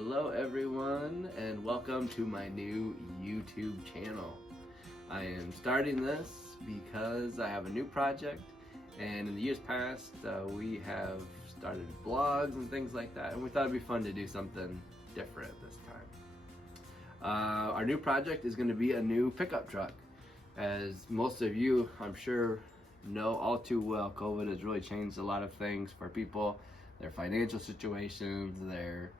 Hello everyone, and welcome to my new YouTube channel. I am starting this because I have a new project, and in the years past we have started vlogs and things like that, and we thought it'd be fun to do something different this time. Our new project is going to be a new pickup truck. As most of you, I'm sure, know all too well, COVID has really changed a lot of things for people. Their financial situations, their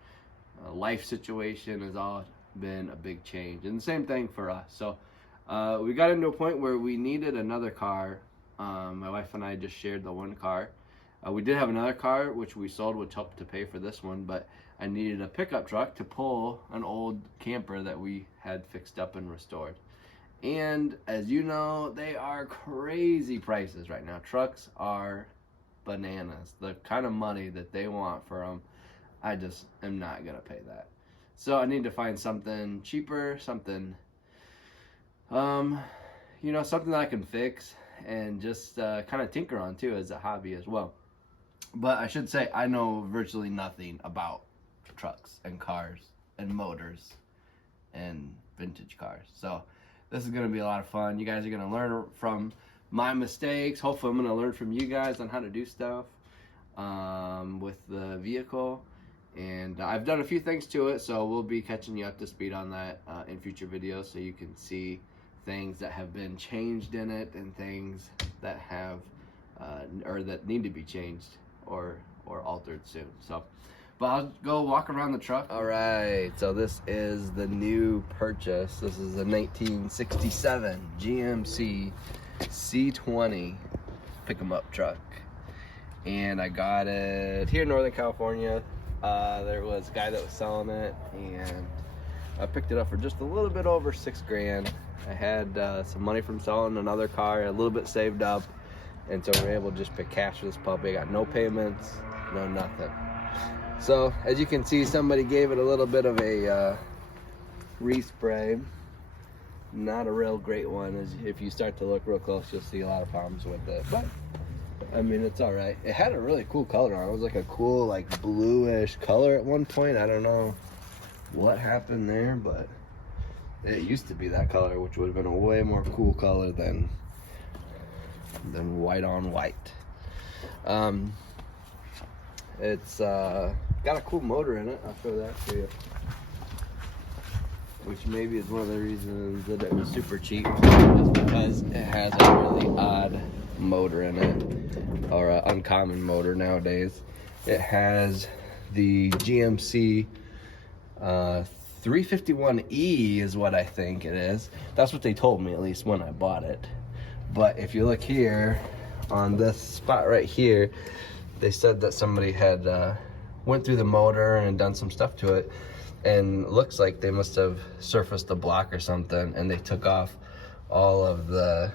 life situation has all been a big change, and the same thing for us. So we got into a point where we needed another car. My wife and I just shared the one car. We did have another car which we sold, which helped to pay for this one, but I needed a pickup truck to pull an old camper that we had fixed up and restored. And as you know, they are crazy prices right now. Trucks are bananas. The kind of money that they want for them, I just am not gonna pay that. So I need to find something cheaper, something something that I can fix and just kind of tinker on too as a hobby as well. But I should say I know virtually nothing about trucks and cars and motors and vintage cars. So this is gonna be a lot of fun. You guys are gonna learn from my mistakes. Hopefully I'm gonna learn from you guys on how to do stuff with the vehicle. And I've done a few things to it, so we'll be catching you up to speed on that in future videos, so you can see things that have been changed in it and things that have or that need to be changed or altered soon. So, but I'll go walk around the truck. All right, so this is the new purchase. This is a 1967 GMC C20 pick 'em up truck, and I got it here in Northern California. There was a guy that was selling it, and I picked it up for just a little bit over $6,000. I had some money from selling another car, a little bit saved up, and so we were able to just pay cash for this puppy. I got no payments, no nothing. So as you can see, somebody gave it a little bit of a respray. Not a real great one. As if you start to look real close, you'll see a lot of problems with it, but I mean, it's all right. It had a really cool color on it. It was like a cool, like, bluish color at one point. I don't know what happened there, but it used to be that color, which would have been a way more cool color than white on white. It's got a cool motor in it. I'll show that to you, which maybe is one of the reasons that it was super cheap, is because it has a really odd motor in it, or an uncommon motor nowadays. It has the GMC 351E is what I think it is. That's what they told me, at least when I bought it. But if you look here on this spot right here, they said that somebody had went through the motor and done some stuff to it, and it looks like they must have surfaced the block or something, and they took off all of the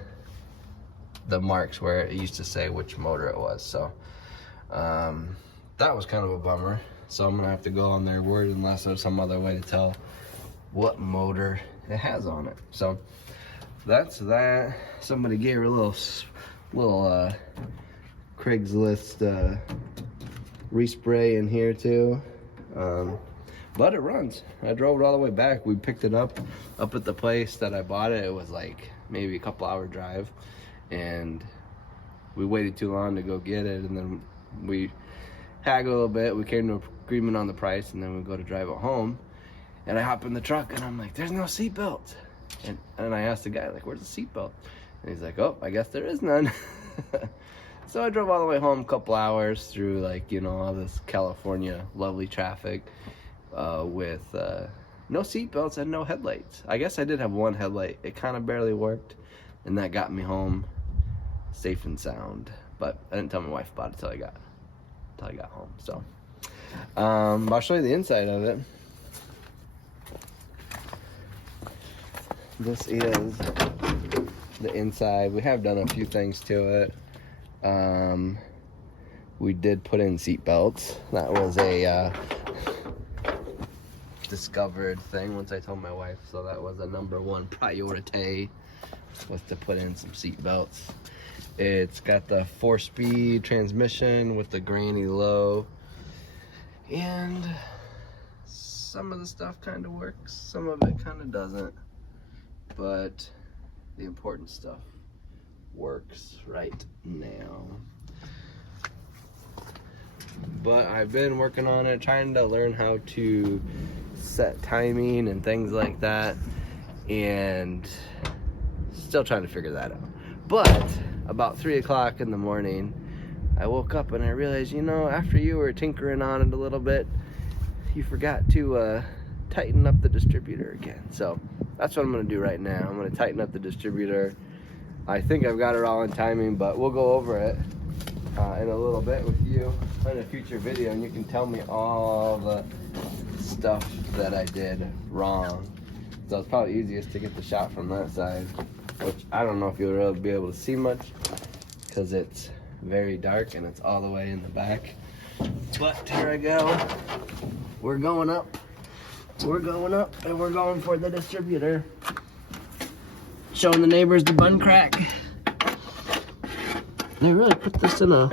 marks where it used to say which motor it was. So that was kind of a bummer. So I'm gonna have to go on their word unless there's some other way to tell what motor it has on it. So that's that. Somebody gave her a little Craigslist respray in here too, but it runs. I drove it all the way back. We picked it up at the place that I bought it. It was like maybe a couple hour drive, and we waited too long to go get it, and then we haggled a little bit. We came to an agreement on the price, and then we go to drive it home, and I hop in the truck, and I'm like, there's no seatbelt. And I asked the guy, like, where's the seatbelt? And he's like, oh, I guess there is none. So I drove all the way home, a couple hours through, like, all this California lovely traffic with no seatbelts and no headlights. I guess I did have one headlight. It kind of barely worked, and that got me home safe and sound. But I didn't tell my wife about it till I got home. So I'll show you the inside of it. This is the inside. We have done a few things to it. We did put in seat belts. That was a discovered thing once I told my wife, so that was a #1 priority, was to put in some seat belts. It's got the 4-speed transmission with the granny low, and some of the stuff kind of works, some of it kind of doesn't, but the important stuff works right now. But I've been working on it, trying to learn how to set timing and things like that, and still trying to figure that out. But about 3 o'clock in the morning, I woke up and I realized, you know, after you were tinkering on it a little bit, you forgot to tighten up the distributor again. So that's what I'm gonna do right now. I'm gonna tighten up the distributor. I think I've got it all in timing, but we'll go over it in a little bit with you in a future video, and you can tell me all the stuff that I did wrong. So it's probably easiest to get the shot from that side, which I don't know if you'll really be able to see much because it's very dark and it's all the way in the back. But here I go. We're going up. We're going up and we're going for the distributor. Showing the neighbors the bun crack. They really put this in a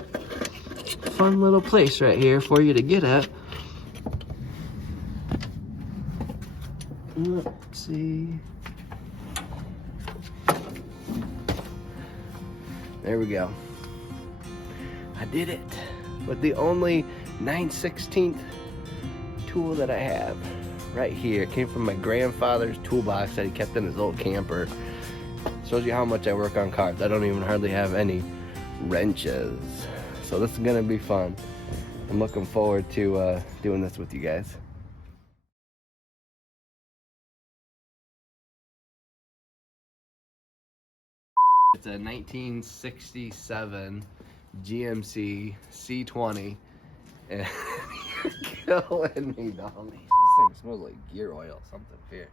fun little place right here for you to get at. Let's see. There we go. I did it with the only 9/16 tool that I have right here. It came from my grandfather's toolbox that he kept in his old camper. Shows you how much I work on cars. I don't even hardly have any wrenches. So this is gonna be fun. I'm looking forward to doing this with you guys. It's a 1967 GMC C20, and you're killing me, Dolly. This thing smells like gear oil, something fierce.